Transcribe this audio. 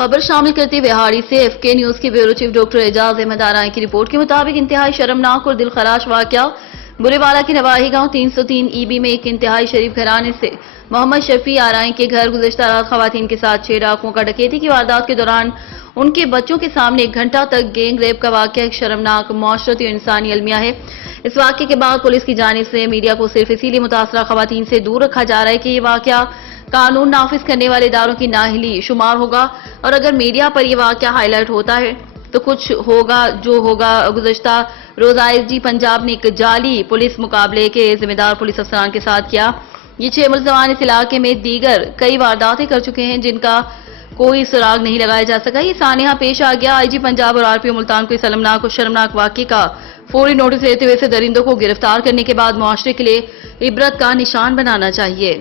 خبر شامل کرتے ہوئے ہاڑی سے ایف کے نیوز کے بیورو چیف ڈاکٹر اعجاز احمد آرائیں کی رپورٹ کے مطابق انتہائی شرمناک اور دل خراش واقعہ برے والا کے نواحی گاؤں 303 ای بی میں ایک انتہائی شریف گھرانے سے محمد شفیع آرائیں کے گھر گزشتہ رات خواتین کے ساتھ 6 ڈاکوؤں کا ڈکیتی کی واردات کے دوران ان کے بچوں کے سامنے 1 گھنٹہ تک گینگ ریپ کا واقعہ ایک شرمناک معاشرتی اور انسانی المیہ ہے۔ اس واقعے کے بعد پولیس کی جانب سے میڈیا کو صرف اسی لیے متاثرہ خواتین سے دور رکھا جا رہا ہے کہ یہ واقعہ قانون نافذ کرنے والے اداروں کی نااہلی شمار ہوگا، اور اگر میڈیا پر یہ واقعہ ہائی لائٹ ہوتا ہے تو کچھ ہوگا جو ہوگا۔ گزشتہ روز آئی جی پنجاب نے ایک جعلی پولیس مقابلے کے ذمہ دار پولیس افسران کے ساتھ کیا۔ یہ 6 ملزمان اس علاقے میں دیگر کئی وارداتیں کر چکے ہیں جن کا کوئی سراغ نہیں لگایا جا سکا۔ یہ سانحہ پیش آ گیا۔ آئی جی پنجاب اور RPO ملتان کو اس المناک اور شرمناک واقعے کا فوری نوٹس لیتے ہوئے اسے درندوں کو گرفتار کرنے کے بعد معاشرے کے لیے عبرت کا نشان بنانا چاہیے۔